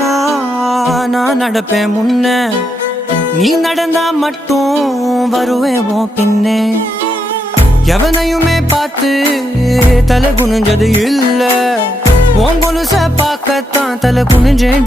வேகமா நான் நடப்பேன் முன்ன, நீ நடந்தா மட்டும் வருவேன் உன் பின்னே. எவனையுமே பார்த்து தலை குனிஞ்சது இல்ல, உன் கொலுச பார்க்கத்தான் தலை குனிஞ்சேன்.